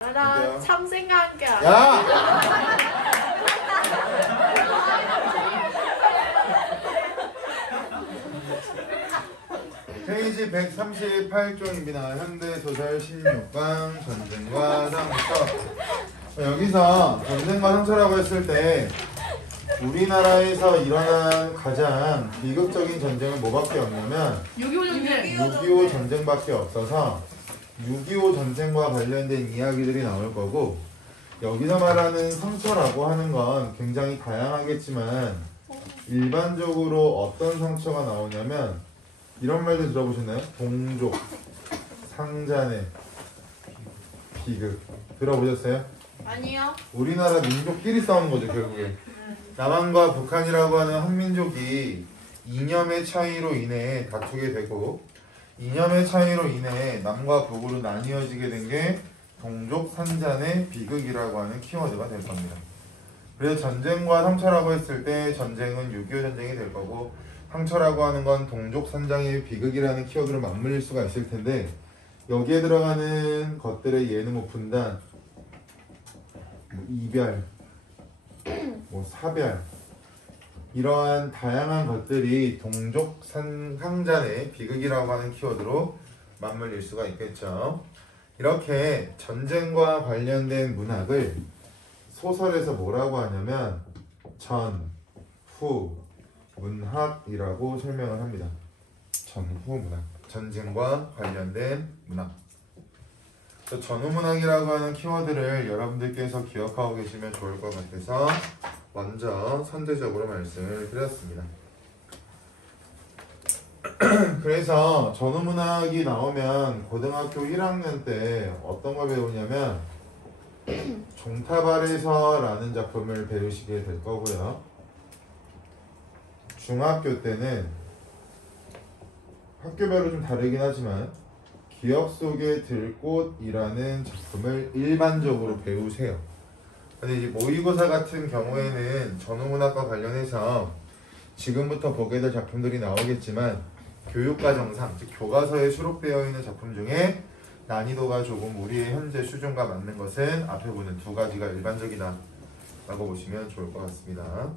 나 참 생각한 게 아니야. 야! 페이지 138쪽입니다. 현대소설 16강 전쟁과 상처. 여기서 전쟁과 상처라고 했을 때 우리나라에서 일어난 가장 비극적인 전쟁은 뭐밖에 없냐면 6.25 전쟁. 6.25 전쟁밖에 없어서 6.25 전쟁과 관련된 이야기들이 나올 거고, 여기서 말하는 상처라고 하는 건 굉장히 다양하겠지만 일반적으로 어떤 상처가 나오냐면 이런 말들 들어보셨나요? 동족, 상잔의 비극 들어보셨어요? 아니요. 우리나라 민족끼리 싸우는 거죠, 결국에. 남한과 북한이라고 하는 한민족이 이념의 차이로 인해 다투게 되고, 이념의 차이로 인해 남과 북으로 나뉘어지게 된 게 동족 산잔의 비극이라고 하는 키워드가 될 겁니다. 그래서 전쟁과 상처라고 했을 때 전쟁은 6.25 전쟁이 될 거고, 상처라고 하는 건 동족 산잔의 비극이라는 키워드로 맞물릴 수가 있을 텐데, 여기에 들어가는 것들의 예는 뭐 분단, 뭐 이별, 뭐 사별, 이러한 다양한 것들이 동족 상잔의 비극이라고 하는 키워드로 맞물릴 수가 있겠죠. 이렇게 전쟁과 관련된 문학을 소설에서 뭐라고 하냐면 전후 문학이라고 설명을 합니다. 전후 문학, 전쟁과 관련된 문학. 전후문학이라고 하는 키워드를 여러분들께서 기억하고 계시면 좋을 것 같아서 먼저 선제적으로 말씀을 드렸습니다. 그래서 전후문학이 나오면 고등학교 1학년 때 어떤 걸 배우냐면 종탑아래서라는 작품을 배우시게 될 거고요. 중학교 때는 학교별로 좀 다르긴 하지만 기억 속의 들꽃이라는 작품을 일반적으로 배우세요. 근데 이제 모의고사 같은 경우에는 전후문학과 관련해서 지금부터 보게 될 작품들이 나오겠지만 교육과정상, 즉 교과서에 수록되어 있는 작품 중에 난이도가 조금 우리의 현재 수준과 맞는 것은 앞에 보는 두 가지가 일반적이다 라고 보시면 좋을 것 같습니다.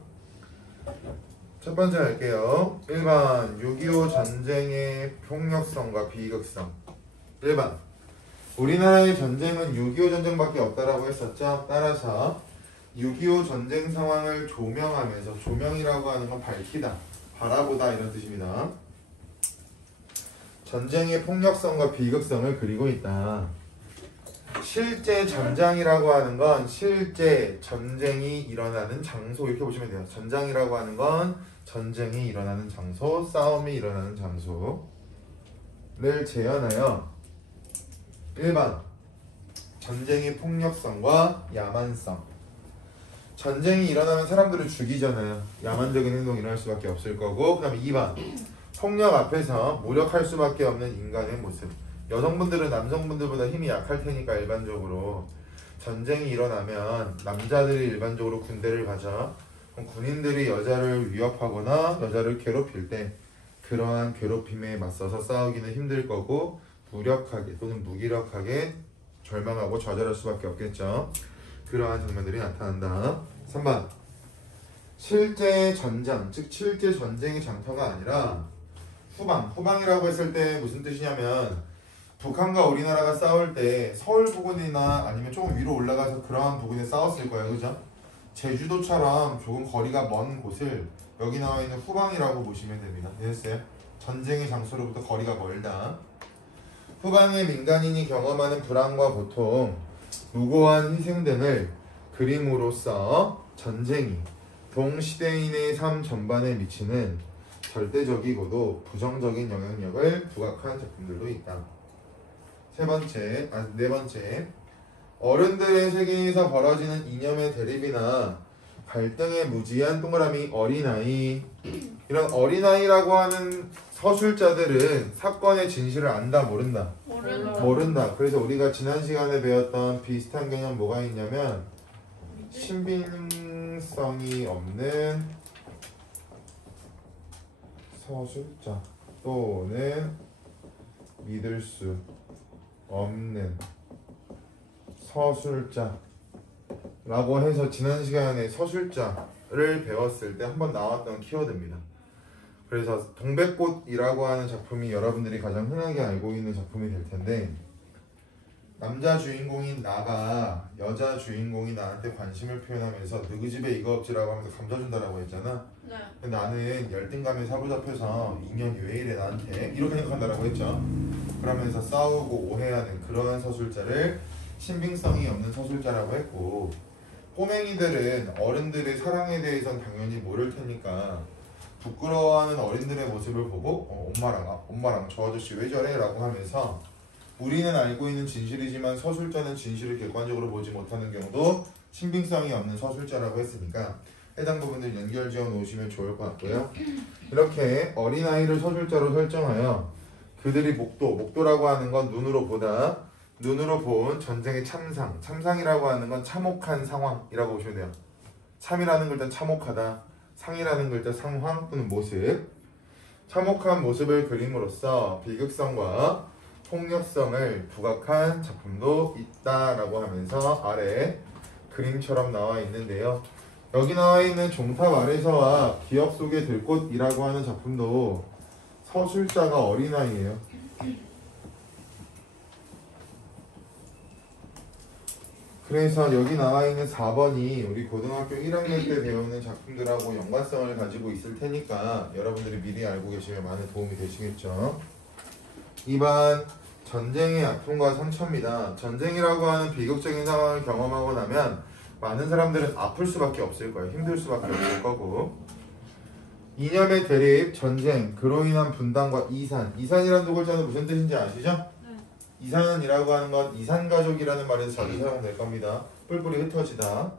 첫 번째 할게요. 1번 6.25 전쟁의 폭력성과 비극성. 1번 우리나라의 전쟁은 6.25 전쟁밖에 없다라고 했었죠. 따라서 6.25 전쟁 상황을 조명하면서, 조명이라고 하는 건 밝히다, 바라보다 이런 뜻입니다. 전쟁의 폭력성과 비극성을 그리고 있다. 실제 전장이라고 하는 건 실제 전쟁이 일어나는 장소, 이렇게 보시면 돼요. 전장이라고 하는 건 전쟁이 일어나는 장소, 싸움이 일어나는 장소를 재현하여 1번 전쟁의 폭력성과 야만성. 전쟁이 일어나면 사람들을 죽이잖아요. 야만적인 행동이 일어날 수밖에 없을 거고, 그 다음에 2번 폭력 앞에서 무력할 수밖에 없는 인간의 모습. 여성분들은 남성분들보다 힘이 약할 테니까 일반적으로 전쟁이 일어나면 남자들이 일반적으로 군대를 가죠. 그럼 군인들이 여자를 위협하거나 여자를 괴롭힐 때 그러한 괴롭힘에 맞서서 싸우기는 힘들 거고, 무력하게 또는 무기력하게 절망하고 좌절할 수밖에 없겠죠. 그러한 장면들이 나타난다. 3번 실제 전장, 즉 실제 전쟁의 장터가 아니라 후방이라고 했을 때 무슨 뜻이냐면 북한과 우리나라가 싸울 때 서울 부근이나 아니면 조금 위로 올라가서 그러한 부근에 싸웠을 거예요. 그죠? 제주도처럼 조금 거리가 먼 곳을 여기 나와 있는 후방이라고 보시면 됩니다. 이해했어요? 전쟁의 장소로부터 거리가 멀다. 후방의 민간인이 경험하는 불안과 고통, 무고한 희생 등을 그림으로써 전쟁이 동시대인의 삶 전반에 미치는 절대적이고도 부정적인 영향력을 부각한 작품들도 있다. 네 번째, 어른들의 세계에서 벌어지는 이념의 대립이나 갈등의 무지한 동그라미 어린아이. 이런 어린아이라고 하는 서술자들은 사건의 진실을 안다, 모른다? 모른다. 그래서 우리가 지난 시간에 배웠던 비슷한 개념 뭐가 있냐면 신빙성이 없는 서술자 또는 믿을 수 없는 서술자라고 해서 지난 시간에 서술자를 배웠을 때 한번 나왔던 키워드입니다. 그래서 동백꽃이라고 하는 작품이 여러분들이 가장 흔하게 알고 있는 작품이 될 텐데, 남자 주인공인 나가 여자 주인공이 나한테 관심을 표현하면서 누구 집에 이거 없지라고 하면서 감춰준다라고 했잖아. 네. 근데 나는 열등감에 사로잡혀서 인연이 왜 이래 나한테 이렇게 생각한다라고 했죠. 그러면서 싸우고 오해하는 그러한 서술자를 신빙성이 없는 서술자라고 했고, 꼬맹이들은 어른들의 사랑에 대해선 당연히 모를 테니까 부끄러워하는 어린들의 모습을 보고 엄마랑 저 아저씨 왜 저래? 라고 하면서 우리는 알고 있는 진실이지만 서술자는 진실을 객관적으로 보지 못하는 경우도 신빙성이 없는 서술자라고 했으니까 해당 부분들 연결지어 놓으시면 좋을 것 같고요. 이렇게 어린아이를 서술자로 설정하여 그들이 목도라고 하는 건 눈으로 본 전쟁의 참상이라고 하는 건 참혹한 상황이라고 보시면 돼요. 참이라는 글자 참혹하다, 상이라는 글자 상황 또는 모습, 참혹한 모습을 그림으로써 비극성과 폭력성을 부각한 작품도 있다라고 하면서 아래 그림처럼 나와 있는데요. 여기 나와 있는 종탑 아래서와 기억 속의 들꽃이라고 하는 작품도 서술자가 어린아이예요. 그래서 여기 나와 있는 4번이 우리 고등학교 1학년 때 배우는 작품들하고 연관성을 가지고 있을 테니까 여러분들이 미리 알고 계시면 많은 도움이 되시겠죠. 2번 전쟁의 아픔과 상처입니다. 전쟁이라고 하는 비극적인 상황을 경험하고 나면 많은 사람들은 아플 수밖에 없을 거예요. 힘들 수밖에 없을 거고, 이념의 대립, 전쟁, 그로 인한 분단과 이산. 이산이라는 두 글자는 무슨 뜻인지 아시죠? 네. 이산이라고 하는 건 이산가족이라는 말에서 자주 사용될 겁니다. 뿔뿔이 흩어지다.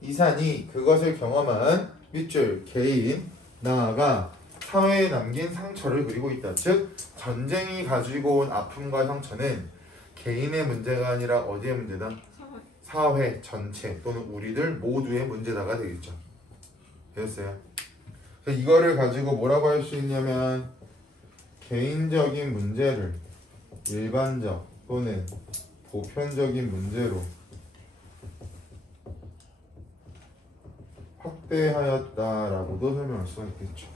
이산이 그것을 경험한 밑줄, 개인, 나아가 사회에 남긴 상처를 그리고 있다. 즉 전쟁이 가지고 온 아픔과 상처는 개인의 문제가 아니라 어디의 문제다? 사회 전체 또는 우리들 모두의 문제다가 되겠죠. 됐어요? 이거를 가지고 뭐라고 할 수 있냐면 개인적인 문제를 일반적 또는 보편적인 문제로 확대하였다라고도 설명할 수가 있겠죠.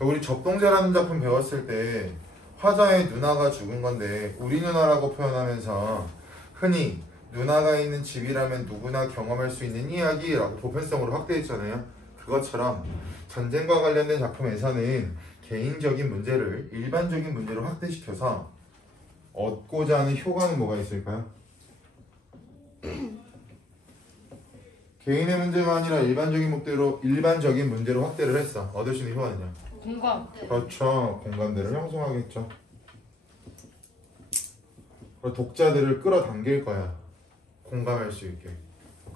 우리 적동자라는 작품 배웠을 때 화자의 누나가 죽은 건데 우리 누나라고 표현하면서 흔히 누나가 있는 집이라면 누구나 경험할 수 있는 이야기라고 보편성으로 확대했잖아요. 그것처럼 전쟁과 관련된 작품에서는 개인적인 문제를 일반적인 문제로 확대시켜서 얻고자 하는 효과는 뭐가 있을까요? 개인의 문제가 아니라 일반적인 문제로 확대를 했어. 얻을 수 있는 효과는요? 공감. 그렇죠. 공감대를 형성하겠죠. 그리고 독자들을 끌어당길 거야. 공감할 수 있게.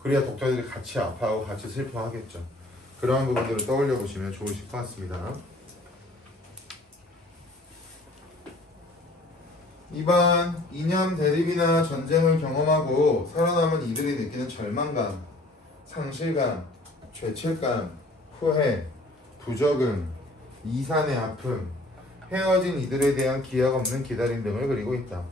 그래야 독자들이 같이 아파하고 같이 슬퍼하겠죠. 그러한 부분들을 떠올려 보시면 좋으실 것 같습니다. 2번 이념 대립이나 전쟁을 경험하고 살아남은 이들이 느끼는 절망감, 상실감, 죄책감, 후회, 부적응, 이산의 아픔, 헤어진 이들에 대한 기약 없는 기다림 등을 그리고 있다.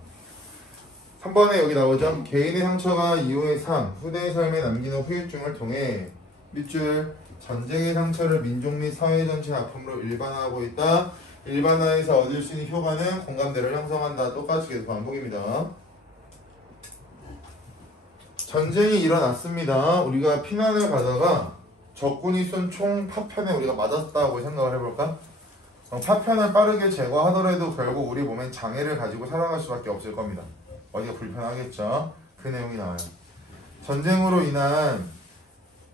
3번에 여기 나오죠. 개인의 상처가 이후의 삶, 후대의 삶에 남기는 후유증을 통해 밑줄 전쟁의 상처를 민족 및 사회 전체 아픔으로 일반화하고 있다. 일반화에서 얻을 수 있는 효과는 공감대를 형성한다. 똑같이 계속 반복입니다. 전쟁이 일어났습니다. 우리가 피난을 가다가 적군이 쏜 총 파편에 우리가 맞았다고 생각을 해볼까? 파편을 빠르게 제거하더라도 결국 우리 몸엔 장애를 가지고 살아갈 수밖에 없을 겁니다. 어디가 불편하겠죠? 그 내용이 나와요. 전쟁으로 인한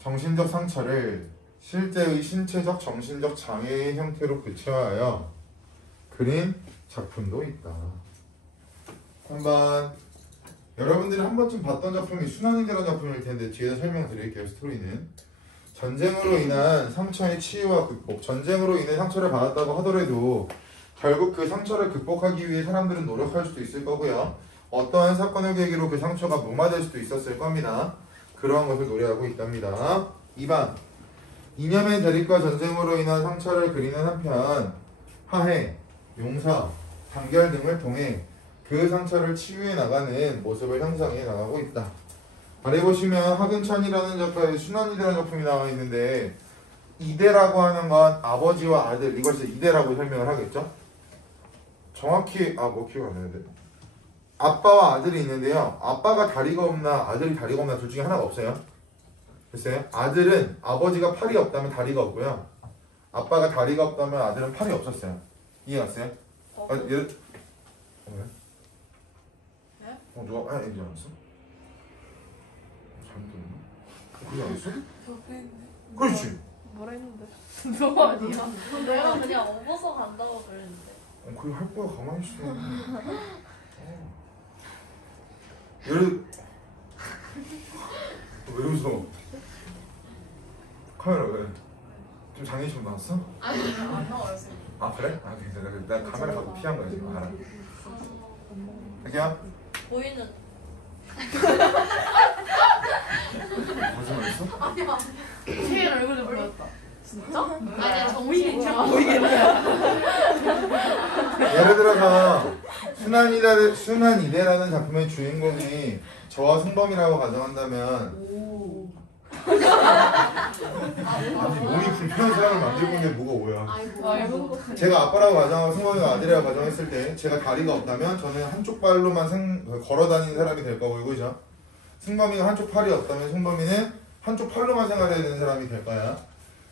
정신적 상처를 실제의 신체적, 정신적 장애의 형태로 구체화하여 그린 작품도 있다. 3번 여러분들이 한 번쯤 봤던 작품이 순환이라는 작품일 텐데 뒤에서 설명드릴게요. 스토리는 전쟁으로 인한 상처의 치유와 극복, 전쟁으로 인해 상처를 받았다고 하더라도 결국 그 상처를 극복하기 위해 사람들은 노력할 수도 있을 거고요. 어떠한 사건을 계기로 그 상처가 무마될 수도 있었을 겁니다. 그러한 것을 노래하고 있답니다. 2번 이념의 대립과 전쟁으로 인한 상처를 그리는 한편 화해, 용서, 단결 등을 통해 그 상처를 치유해 나가는 모습을 형성해 나가고 있다. 아래 보시면 하근찬이라는 작가의 순환이대라는 작품이 나와 있는데 이대라고 하는 건 아버지와 아들 이것을 이대라고 설명을 하겠죠. 정확히 뭐 기억 안 나는데 아빠와 아들이 있는데요. 아빠가 다리가 없나 아들이 다리가 없나 둘 중에 하나가 없어요. 됐어요? 아들은 아버지가 팔이 없다면 다리가 없고요. 아빠가 다리가 없다면 아들은 팔이 없었어요. 이해 갔어요? 얘를 왜? 네? 누가 얘기 안 했어? 잘못 들었나? 그게 안 했어? 그렇지. 뭐라 했는데? 너 아니야? 내가 그냥 업어서 간다고 그랬는데. 그게 할 거야. 가만히 있어. 얘를 왜 웃어? 카메라 왜? 좀 장난치고 나왔어? 아니 안 나왔어요. 아 그래? 아 괜찮아. 내가 카메라 갖고 피한 거야 지금. 알아. 자기야 보이는. 무슨 말 했어? 아니야. 채인 얼굴도 보였다. 진짜? 아니야 보이긴 정신이. 예를 들어서 순환이대라는 작품의 주인공이 저와 승범이라고 가정한다면 아니 몸이 불편한 사람을 만들고 있는 게 뭐가 아이고. 제가 아빠라고 가정하고 승범이가 아들이라고 가정했을 때 제가 다리가 없다면 저는 한쪽 발로만 걸어 다니는 사람이 될 거고 그죠? 승범이가 한쪽 팔이 없다면 승범이는 한쪽 팔로만 생활해야 되는 사람이 될 거야.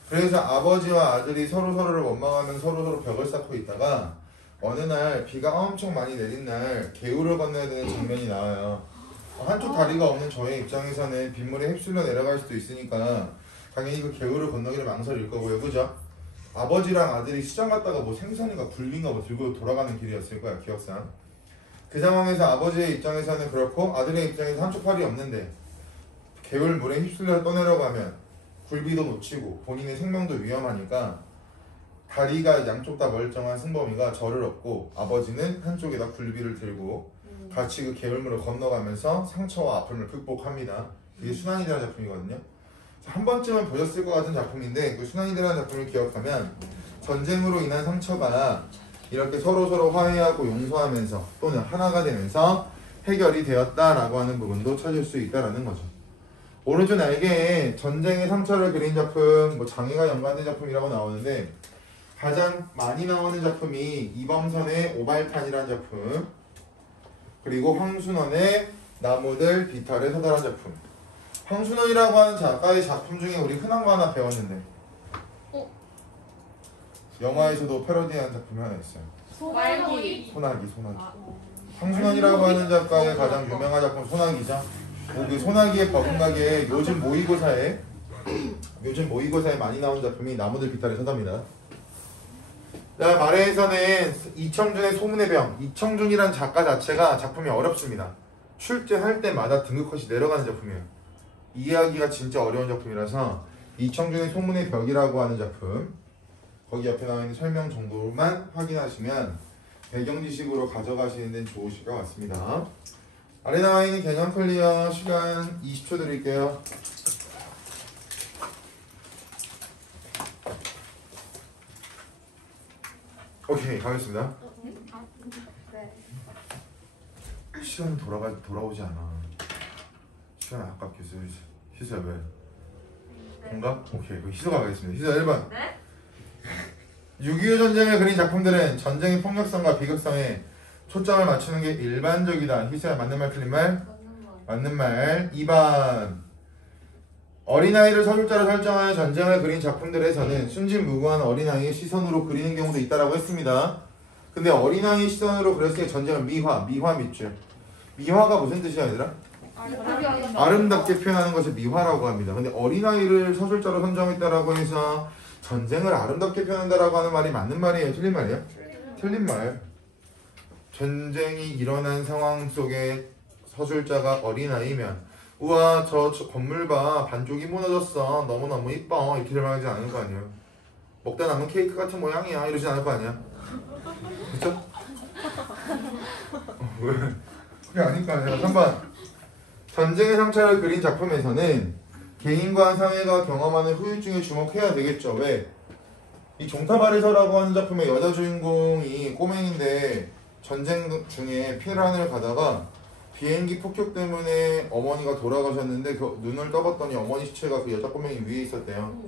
그래서 아버지와 아들이 서로서로를 원망하면 서로서로 벽을 쌓고 있다가 어느 날 비가 엄청 많이 내린 날 개울을 건너야 되는 장면이 나와요. 한쪽 다리가 없는 저의 입장에서는 빗물에 휩쓸려 내려갈 수도 있으니까 당연히 그 개울을 건너기를 망설일 거고요. 그죠? 아버지랑 아들이 시장 갔다가 뭐 생선인가 굴비인가 뭐 들고 돌아가는 길이었을 거야. 기억상. 그 상황에서 아버지의 입장에서는 그렇고 아들의 입장에서 한쪽 팔이 없는데 개울 물에 휩쓸려 떠내려가면 굴비도 놓치고 본인의 생명도 위험하니까 다리가 양쪽 다 멀쩡한 승범이가 저를 업고 아버지는 한쪽에다 굴비를 들고 같이 그 개울물을 건너가면서 상처와 아픔을 극복합니다. 이게 순환이라는 작품이거든요. 한 번쯤은 보셨을 것 같은 작품인데 그 순환이라는 작품을 기억하면 전쟁으로 인한 상처가 이렇게 서로서로 화해하고 용서하면서 또는 하나가 되면서 해결이 되었다라고 하는 부분도 찾을 수 있다라는 거죠. 오른쪽 날개에 전쟁의 상처를 그린 작품, 뭐 장애가 연관된 작품이라고 나오는데 가장 많이 나오는 작품이 이범선의 오발탄이라는 작품, 그리고 황순원의 나무들 비탈에 서다라는 작품. 황순원이라고 하는 작가의 작품 중에 우리 흔한 거 하나 배웠는데 영화에서도 패러디한 작품이 하나 있어요. 말기. 소나기. 황순원이라고 하는 작가의 가장 유명한 작품 소나기죠. 그 소나기에 버금가게 요즘 모의고사에 많이 나온 작품이 나무들 비탈에 서답니다. 자, 말에서는 이청준의 소문의 병. 이청준이란 작가 자체가 작품이 어렵습니다. 출제할 때마다 등급컷이 내려가는 작품이에요. 이해하기가 진짜 어려운 작품이라서 이청준의 소문의 벽이라고 하는 작품, 거기 옆에 나와 있는 설명 정도만 확인하시면 배경 지식으로 가져가시는 데는 좋으실 것 같습니다. 아래 나와 있는 개념 클리어 시간 20초 드릴게요. 오케이, 가겠습니다. 시간이 돌아오지 않아. 시간 아깝게 써야지. 희수야 왜? 공감? 오케이, 그럼 희수가 가겠습니다. 희수 1번. 네? 6.25 전쟁을 그린 작품들은 전쟁의 폭력성과 비극성에 초점을 맞추는 게 일반적이다. 희수야 맞는 말 틀린 말? 맞는 말. 2번. 어린아이를 서술자로 설정하여 전쟁을 그린 작품들에서는 순진무구한 어린아이의 시선으로 그리는 경우도 있다고 했습니다. 근데 어린아이의 시선으로 그렸을 때 전쟁은 미화 밑줄. 미화가 무슨 뜻이야 얘들아? 아름답게 표현하는 것을 미화라고 합니다. 근데 어린아이를 서술자로 선정했다라고 해서 전쟁을 아름답게 표현한다라고 하는 말이 맞는 말이에요? 틀린 말이에요? 틀린 말. 전쟁이 일어난 상황 속에 서술자가 어린아이면 우와 저 건물 봐 반쪽이 무너졌어 너무너무 이뻐 이렇게 설명하지 않을 거 아니에요. 먹다 남은 케이크 같은 모양이야 이러지 않을 거 아니야. 그쵸? 왜? 그게 아니까. 3번. 전쟁의 상처를 그린 작품에서는 개인과 사회가 경험하는 후유증에 주목해야 되겠죠. 왜? 이 종탑 아래서라고 하는 작품의 여자 주인공이 꼬맹인데 전쟁 중에 피난을 가다가 비행기 폭격 때문에 어머니가 돌아가셨는데 눈을 떠봤더니 어머니 시체가 그 여자 꼬맹이 위에 있었대요.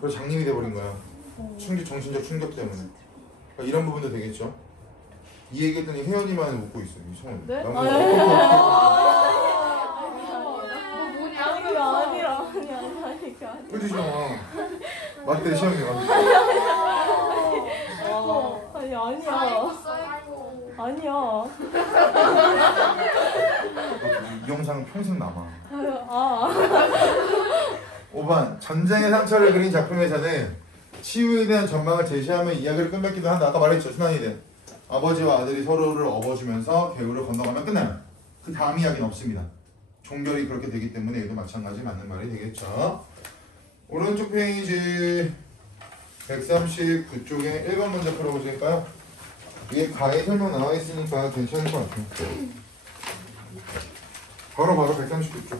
그래서 장님이 돼버린 거야. 정신적 충격 때문에. 그러니까 이런 부분도 되겠죠. 이 얘기했더니 혜연이만 웃고 있어요. 이상하네. 네? 아니야. 그러지 마. 맞대 시험이 맞대. 아니야. 이 영상 평생 남아. 아. 5번 전쟁의 상처를 그린 작품에서는 치유에 대한 전망을 제시하며 이야기를 끝맺기도 한다. 아까 말했죠. 순환이든 아버지와 아들이 서로를 업어주면서 개울을 건너가면 끝나요. 그 다음 이야기는 없습니다. 종결이 그렇게 되기 때문에 얘도 마찬가지 맞는 말이 되겠죠. 오른쪽 페이지 139쪽에 1번 문제 풀어보실까요? 이게 가에 설명 나와 있으니까 괜찮을 것 같아요. 바로 139쪽.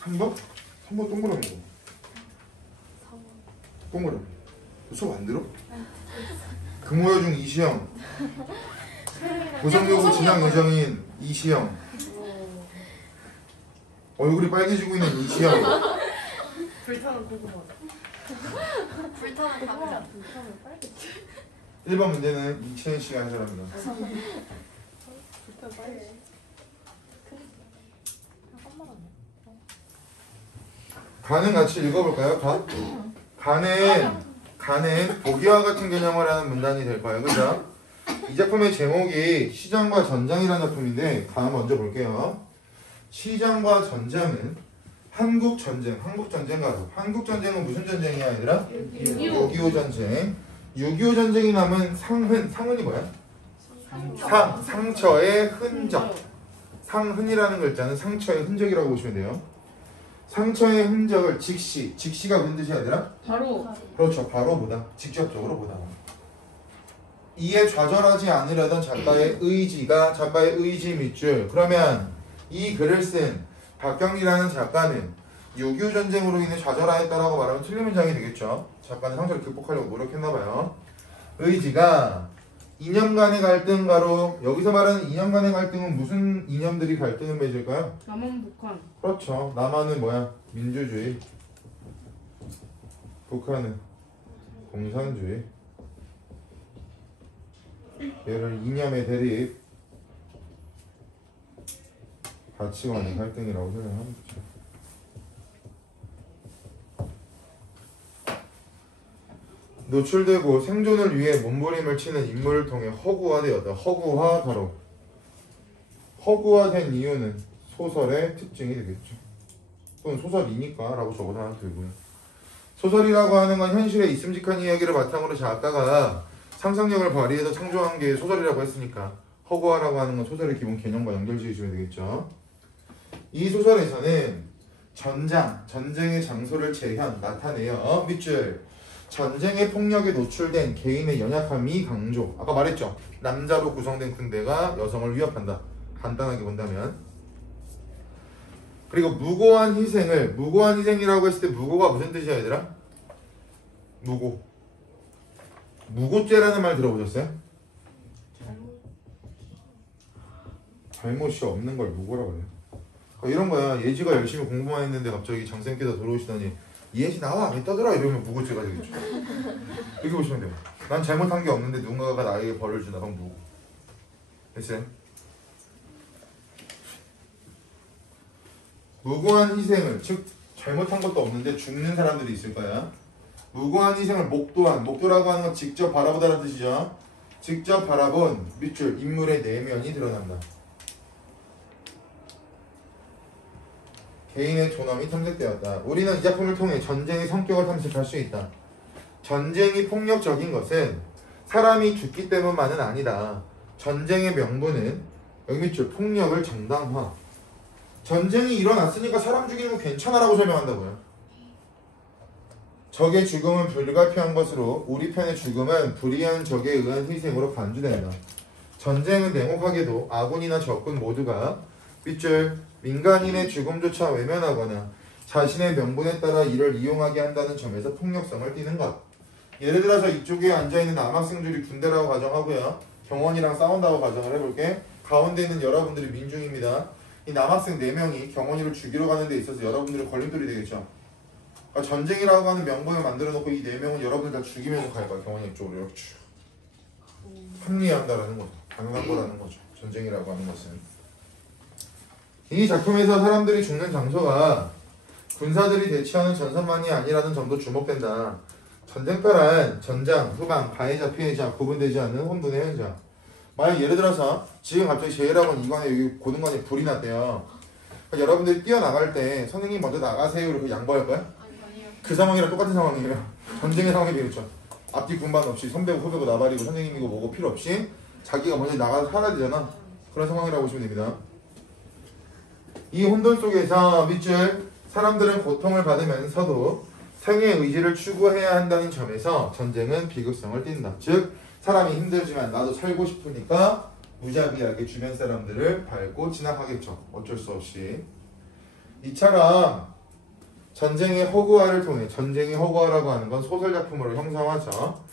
3번? 3번 동그라미 거. 동그라미. 수업 안 들어? 금호여중 이시영. 고성여고 진학 예정인 이시영. 얼굴이 빨개지고 있는 이시영. 불타는 고구마. 불타는 감자. 1번 문제는 이채연 씨가 한 사람입니다. 가는 같이 읽어볼까요? 가는 보기와 같은 개념을 하는 문단이 될까요? 그죠? 이 작품의 제목이 시장과 전장이라는 작품인데 가 먼저 볼게요. 시장과 전장은 한국전쟁 가서 한국전쟁은 무슨 전쟁이야 얘들아? 6.25 전쟁. 6.25 전쟁이 남은 상흔이 뭐야? 상처의 흔적. 상흔이라는 글자는 상처의 흔적이라고 보시면 돼요. 상처의 흔적을 직시가 무슨 뜻이야 얘들아? 바로. 그렇죠. 바로 보다. 직접적으로 보다. 이에 좌절하지 않으려던 작가의 의지 밑줄. 그러면 이 글을 쓴 박경리라는 작가는 6.25 전쟁으로 인해 좌절하였다라고 말하면 틀린 문장이 되겠죠. 작가는 상처를 극복하려고 노력했나봐요. 의지가 이념간의 갈등가로 여기서 말하는 이념간의 갈등은 무슨 이념들이 갈등을 맺을까요? 남한 북한. 그렇죠. 남한은 뭐야? 민주주의. 북한은 공산주의. 얘를 이념의 대립, 가치관의 갈등이라고 설명하면 되죠. 노출되고 생존을 위해 몸부림을 치는 인물을 통해 허구화되었다. 허구화 가로. 허구화된 이유는 소설의 특징이 되겠죠. 또는 소설이니까 라고 적어서 하나 들고요. 소설이라고 하는 건 현실에 있음직한 이야기를 바탕으로 작가가 상상력을 발휘해서 창조한 게 소설이라고 했으니까 허구화라고 하는 건 소설의 기본 개념과 연결지으시면 되겠죠. 이 소설에서는 전쟁의 장소를 나타내요. 밑줄. 전쟁의 폭력에 노출된 개인의 연약함이 강조. 아까 말했죠. 남자로 구성된 군대가 여성을 위협한다. 간단하게 본다면. 그리고 무고한 희생이라고 했을 때 무고가 무슨 뜻이야 얘들아? 무고죄라는 말 들어보셨어요? 잘못이 없는 걸 무고라고 해요. 그러니까 이런 거야. 예지가 열심히 공부만 했는데 갑자기 장생께서 들어오시더니 예지 나와 왜 떠들어 이러면 무고죄가 되겠죠. 이렇게 보시면 돼요. 난 잘못한 게 없는데 누군가가 나에게 벌을 주나 그럼 무고. 됐어요? 무고한 희생을 즉 잘못한 것도 없는데 죽는 사람들이 있을 거야. 무고한 희생을 목도라고 하는 건 직접 바라보다라는 뜻이죠. 직접 바라본 밑줄 인물의 내면이 드러난다. 개인의 존엄이 탐색되었다. 우리는 이 작품을 통해 전쟁의 성격을 탐색할 수 있다. 전쟁이 폭력적인 것은 사람이 죽기 때문만은 아니다. 전쟁의 명분은 여기 밑줄 폭력을 정당화. 전쟁이 일어났으니까 사람 죽이는 건 괜찮아라고 설명한다고요. 적의 죽음은 불가피한 것으로 우리 편의 죽음은 불의한 적에 의한 희생으로 간주된다. 전쟁은 냉혹하게도 아군이나 적군 모두가 밑줄 민간인의 죽음조차 외면하거나 자신의 명분에 따라 이를 이용하게 한다는 점에서 폭력성을 띠는 것. 예를 들어서 이쪽에 앉아있는 남학생들이 군대라고 가정하고요. 경원이랑 싸운다고 가정을 해볼게. 가운데 있는 여러분들이 민중입니다. 이 남학생 4명이 경원이를 죽이러 가는 데 있어서 여러분들의 걸림돌이 되겠죠. 그러니까 전쟁이라고 하는 명분을 만들어 놓고 이 4명은 여러분들 다 죽이면서 갈 거야. 경원이 쪽으로 이렇게 쭉 합리화한다라는 거죠. 당연한 거라는 거죠. 전쟁이라고 하는 것은. 이 작품에서 사람들이 죽는 장소가 군사들이 대치하는 전선만이 아니라는 점도 주목된다. 전쟁터란 전장, 후방, 가해자, 피해자, 구분되지 않는 혼돈의 현장. 만약 예를 들어서 지금 갑자기 제1학원 2관에 여기 고등관에 불이 났대요. 그러니까 여러분들이 뛰어나갈 때 선생님 먼저 나가세요 이렇게 양보할 거야? 아니요. 그 상황이랑 똑같은 상황이에요. 전쟁의 상황이 되겠죠. 앞뒤 분반 없이 선배고 후배고 나발이고 선생님이고 뭐고 필요 없이 자기가 먼저 나가서 살아야 되잖아. 그런 상황이라고 보시면 됩니다. 이 혼돈 속에서 밑줄 사람들은 고통을 받으면서도 생의 의지를 추구해야 한다는 점에서 전쟁은 비극성을 띈다. 즉 사람이 힘들지만 나도 살고 싶으니까 무자비하게 주변 사람들을 밟고 지나가겠죠. 어쩔 수 없이. 이처럼 전쟁의 허구화를 통해 전쟁의 허구화라고 하는 건 소설작품으로 형성하죠.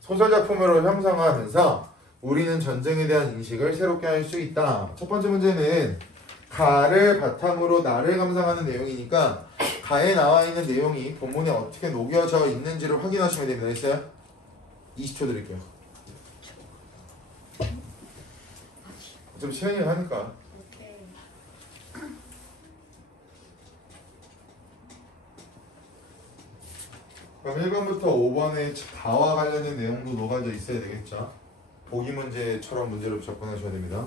소설작품으로 형성하면서 우리는 전쟁에 대한 인식을 새롭게 할 수 있다. 첫 번째 문제는 가를 바탕으로 나를 감상하는 내용이니까 가에 나와 있는 내용이 본문에 어떻게 녹여져 있는지를 확인하시면 됩니다. 됐어요? 20초 드릴게요. 어차피 시간이 하니까. 오케이. 그럼 1번부터 5번에 가와 관련된 내용도 녹아져 있어야 되겠죠. 보기 문제처럼 문제로 접근하셔야 됩니다.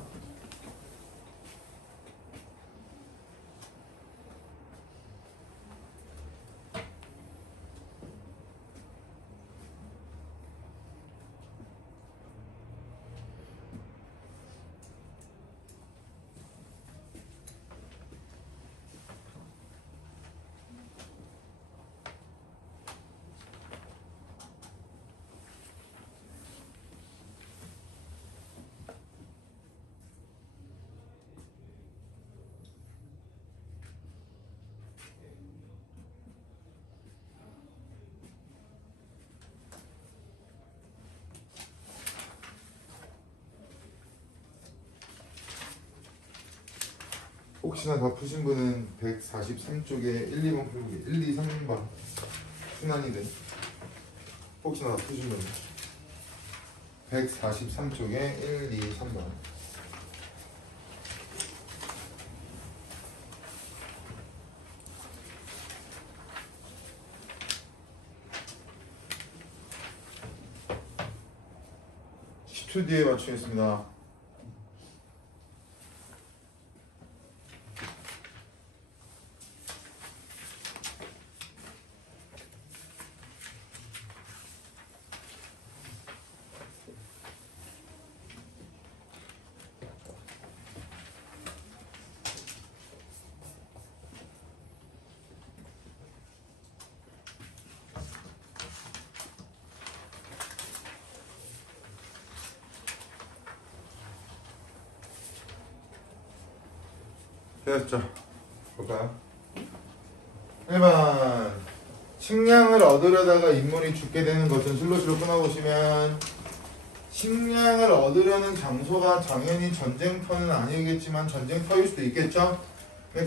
혹시나 다 푸신 분은 143쪽에 1, 2번 풀고 1, 2, 3번 순환이든 혹시나 다 푸신 분은 143쪽에 1, 2, 3번 뒤에 맞추겠습니다. 되었죠? 볼까요? 1번 식량을 얻으려다가 인물이 죽게 되는 것은 슬롯으로 끊어보시면 식량을 얻으려는 장소가 당연히 전쟁터는 아니겠지만 전쟁터일 수도 있겠죠?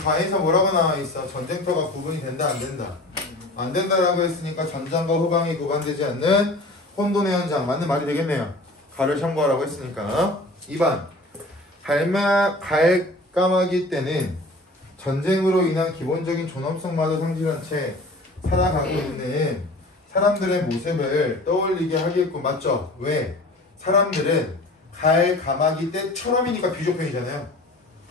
가에서 뭐라고 나와있어? 전쟁터가 구분이 된다 안 된다? 안 된다라고 했으니까 전장과 후방이 구분되지 않는 혼돈의 현장 맞는 말이 되겠네요. 가를 참고하라고 했으니까 2번 갈까마귀 때는 전쟁으로 인한 기본적인 존엄성마저 상실한 채 살아가고 있는 사람들의 모습을 떠올리게 하겠고 맞죠? 왜? 사람들은 갈까마귀 때처럼이니까 비조편이잖아요.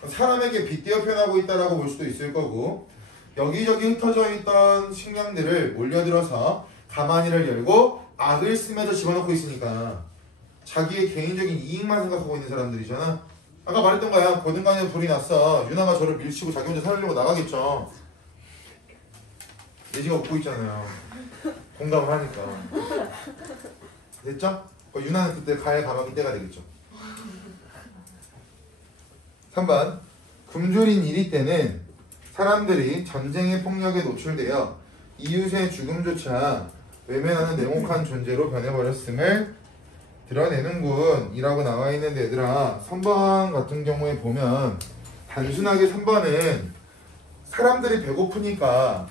사람에게 빗대어 표현하고 있다라고 볼 수도 있을 거고 여기저기 흩어져 있던 식량들을 몰려들어서 가마니를 열고 악을 쓰면서 집어넣고 있으니까 자기의 개인적인 이익만 생각하고 있는 사람들이잖아. 아까 말했던 거야. 고등관에 불이 났어. 유나가 저를 밀치고 자기 혼자 살려고 나가겠죠. 예지가 웃고 있잖아요. 공감을 하니까. 됐죠? 유나는 그때 가해 가마귀 때가 되겠죠. 3번 굶주린 이리 때는 사람들이 전쟁의 폭력에 노출되어 이웃의 죽음조차 외면하는 냉혹한 존재로 변해버렸음을 드러내는군 이라고 나와 있는데 얘들아 3번 같은 경우에 보면 단순하게 3번은 사람들이 배고프니까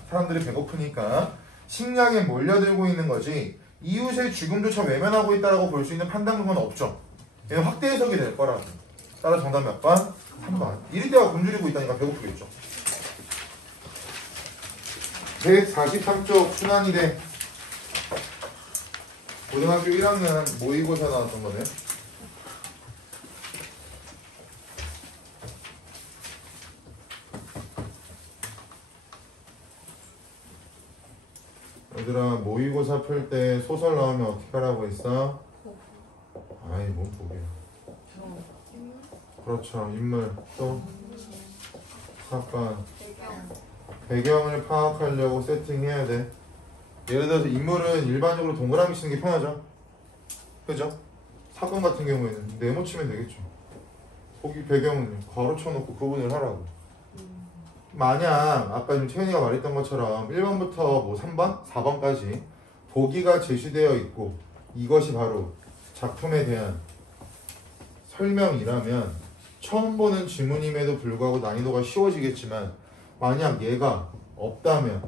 식량에 몰려들고 있는 거지 이웃의 죽음조차 외면하고 있다고 볼 수 있는 판단은 없죠. 얘는 확대 해석이 될 거라고. 따라 정답 몇 번? 3번. 이리 때가 굶주리고 있다니까 배고프겠죠. 143쪽 순환이래. 고등학교 1학년 모의고사 나왔던 거네. 얘들아 모의고사 풀 때 소설 나오면 어떻게 하라고 했어? 아이 뭔 보게요. 그렇죠. 인물 또 사건 배경을 파악하려고 세팅해야 돼. 예를 들어서 인물은 일반적으로 동그라미 치는 게 편하죠. 그죠? 사건 같은 경우에는 네모 치면 되겠죠. 거기 배경은 괄호 쳐놓고 구분을 하라고. 만약 아까 지금 채은이가 말했던 것처럼 1번부터 뭐 3번, 4번까지 보기가 제시되어 있고 이것이 바로 작품에 대한 설명이라면 처음 보는 지문임에도 불구하고 난이도가 쉬워지겠지만 만약 얘가 없다면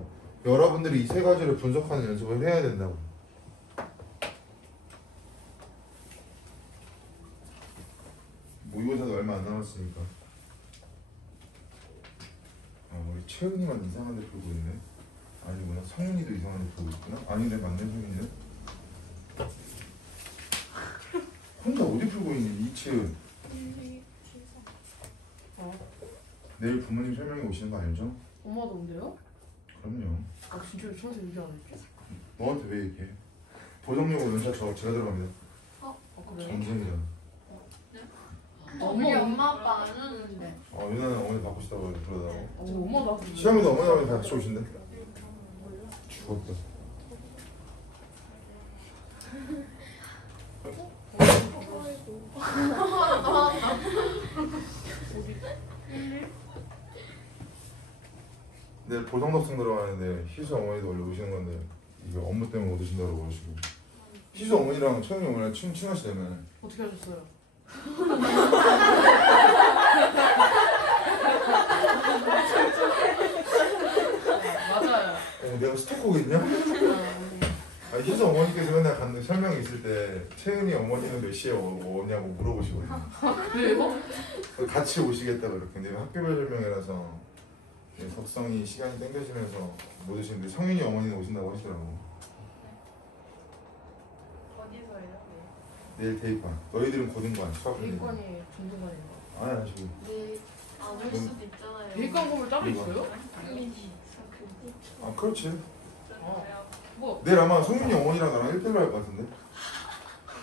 여러분들이 이 세 가지를 분석하는 연습을 해야 된다고. 모의고사도 얼마 안 남았으니까. 우리 채은이만 이상한 데 풀고 있네. 아니구나. 성윤이도 이상한 데 풀고 있구나. 아니네. 맞네. 성윤이는. 혼자 어디 풀고 있니? 이채은. 내일 부모님 설명회 오시는 거 알죠? 엄마도 온대요? 그럼요. 아 진짜 저한테 얘기 안 했지? 너한테 왜 얘기해? 보정용어 연차 제가 들어갑니다. 그래요? 전쟁이잖아. 우리 엄마 아빠 안 오는데. 유나는 어머니 받고 싶다고 그러다고. 엄마 나한테 시험이도 어머니 다 같이 오신대. 죽었다. 내일 보성덕성 들어가는데 희수 어머니도 원래 오시는 건데 이게 업무 때문에 못 오신다고 그러시고 희수 어머니랑 채영이 어머니랑 친하시다며. 어떻게 하셨어요? 맞아요. 내가 스토커겠냐? 희수 어머니께서 맨날 갔는데 설명 있을 때 채은이 어머니는 몇 시에 오냐고 물어보시거든요. 왜요? 같이 오시겠다고 이렇게. 근데 학교별 설명이라서 석성이 시간이 땡겨지면서 못 오시는데 성윤이 어머니는 오신다고 하시더라고. 어디서요? 내일 대입반. 너희들은 고등반. 수학분이. 대입관이 중등반인가? 아니야 지금. 네. 안올 수도 있잖아요. 대입관 공부 따로 있어요? 아 그렇지. 뭐? 내일 아마 성윤이 어머니랑 나랑 1대를 할 것 같은데.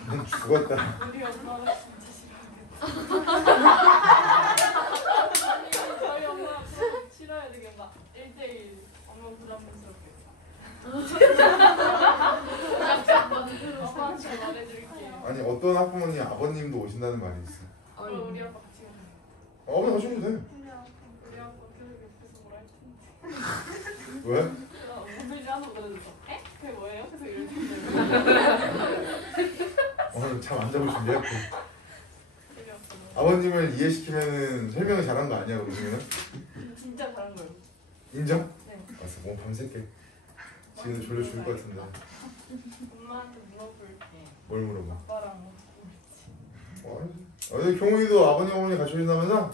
난 죽었다. 우리 엄마가 진짜 싫어하겠다. 저희 엄마 싫어야 되게 막 1대1 엄마 부담스럽게. 아빠한테 말해드릴게요. 아니 어떤 학부모님 아버님도 오신다는 말이 있어. 그럼 우리 아빠 같이 가요. 어머니 같이 오셔도 돼. 우리 아빠 계속 옆에서 뭐라 했는데. 왜? 울지 않아 그래서 에? 그게 뭐예요? 그래서 이러는데. 오늘 잠안 자고 준비할게. 재미없어요. 아버님을 이해시키면은 설명을 잘한 거 아니야 그러면은? 진짜 잘한 거예요. 인정? 네. 알았어. 몸 밤샐게. 지금도 졸려 죽을 것 같은데. 엄마한테 물어볼게. 뭘 물어봐? 아빠랑 어제 경훈이도 아버님 어머니 같이 오신다면서?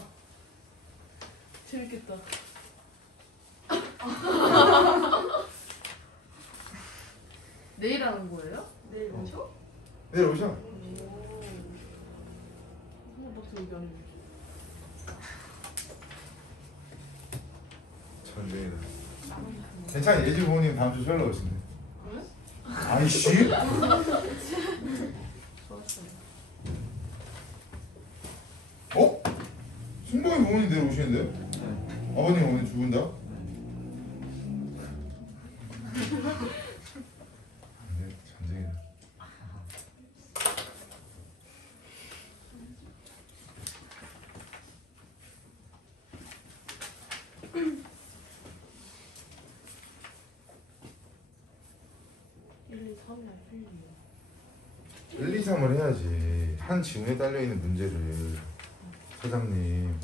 재밌겠다. 내일 하는 거예요? 내일 오셔? 내일 오셔. 나 여기 아니고. 전쟁이다. 괜찮아. 예지 부모님 다음 주 수요일 날 오신대. 아이씨. 어? 승범이 부모님 내일 오시는데? 아버님 어머니 두 분 다? 네, 전쟁이다. 특이삼을 해야지. 한 지문에 딸려있는 문제를. 사장님.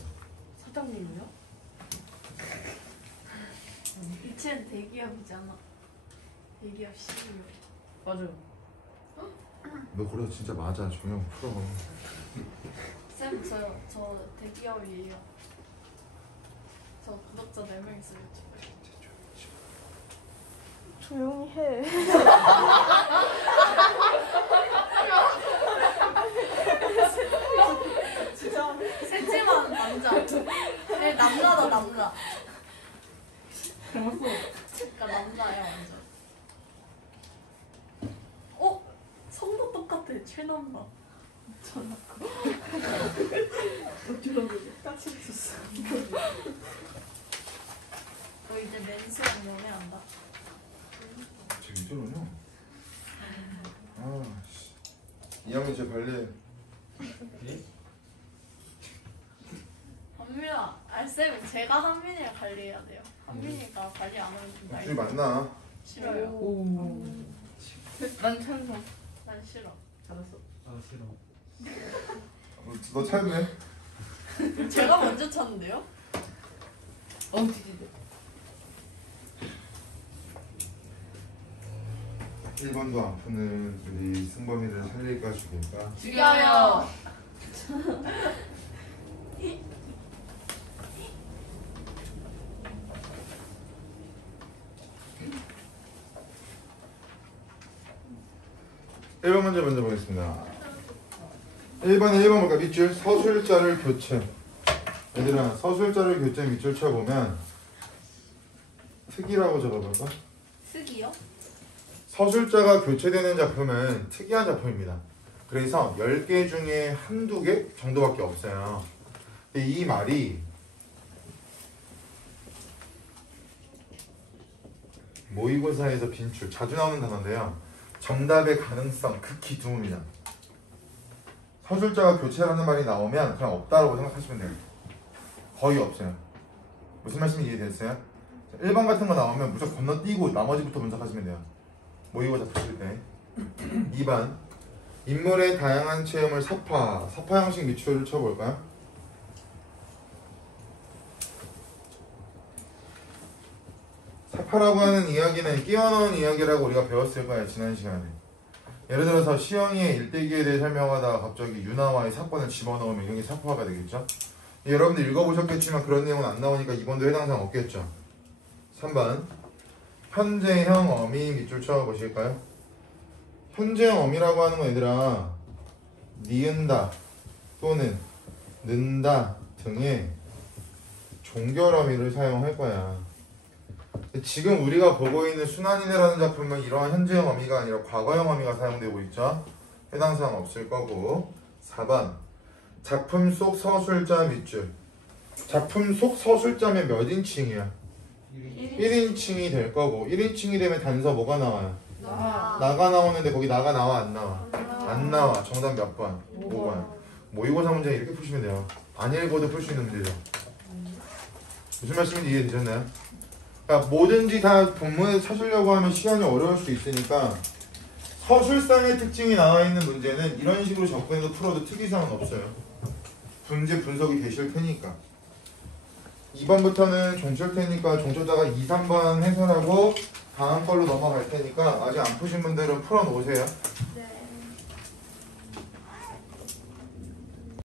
사장님이요? 이체는 대기업이잖아. 대기업 CEO. 맞아요. 너 그래 진짜 맞아. 조용 풀어. 쌤, 저 대기업이에요. 저 구독자 4명 있어요. 조용히 해. 진짜. 새침한 남자. 네, 남자다 남자. 닮았어. 그러니까 남자야 완전. 어? 성도 똑같아. 최남다. 딱 싫었어. 너 이제 맨수랑 연애한다. 쟤 이러냐? 아 씨. 이하면 쟤 발레. 한민아, 쌤은 제가 한민이랑 관리해야 돼요. 한민이가 관리 안 하면 좀 둘이 만나. 싫어요. 오. 난 찬성. 난 싫어. 잘했어. 아 싫어. 너 찾네. 제가 먼저 찾는데요? 뒤지대. 1번도 안 푸는 우리 승범이를 살릴까 죽일까? 죽여요. 1번 먼저 보겠습니다. 1번에 1번 볼까? 밑줄 서술자를 교체. 얘들아 서술자를 교체 밑줄 쳐보면 특이라고 적어볼까? 특이요? 서술자가 교체되는 작품은 특이한 작품입니다. 그래서 10개 중에 한두 개 정도밖에 없어요. 근데 이 말이 모의고사에서 빈출 자주 나오는 단어인데요. 정답의 가능성 극히 드뭅니다. 서술자가 교체라는 말이 나오면 그냥 없다라고 생각하시면 돼요. 거의 없어요. 무슨 말씀인지 이해됐어요? 1번 같은 거 나오면 무조건 건너뛰고 나머지부터 분석하시면 돼요. 모의고사 푸실 때. 2번 인물의 다양한 체험을 사파 형식 밑줄을 쳐볼까요? 사파라고 하는 이야기는 끼워넣은 이야기라고 우리가 배웠을 거예요. 지난 시간에. 예를 들어서 시영이의 일대기에 대해 설명하다가 갑자기 유나와의 사건을 집어넣으면 이런 게 사파가 되겠죠? 여러분들 읽어보셨겠지만 그런 내용은 안 나오니까 이번도 해당 사항 없겠죠? 3번 현재형 어미 밑줄 쳐보실까요? 현재형 어미라고 하는 건 얘들아 니은다 또는 는다 등의 종결 어미를 사용할 거야. 지금 우리가 보고 있는 순환이네라는 작품은 이러한 현재형 어미가 아니라 과거형 어미가 사용되고 있죠. 해당 사항 없을 거고. 4번 작품 속 서술자 밑줄. 작품 속 서술자면 몇 인칭이야? 1인칭이 될 거고 1인칭이 되면 단서 뭐가 나와요? 나가 나오는데 거기 나가 나와 안 나와? 안 나와. 정답 몇 번? 5번. 모의고사 문제 이렇게 푸시면 돼요. 안 읽어도 풀 수 있는 문제죠. 무슨 말씀인지 이해되셨나요? 그러니까 뭐든지 다 본문에 찾으려고 하면 시간이 어려울 수 있으니까 서술상의 특징이 나와 있는 문제는 이런 식으로 접근해서 풀어도 특이사항은 없어요. 문제 분석이 되실 테니까. 2번부터는 종칠 테니까 종초다가 2, 3번 해설하고 다음 걸로 넘어갈 테니까 아직 안 푸신 분들은 풀어 놓으세요.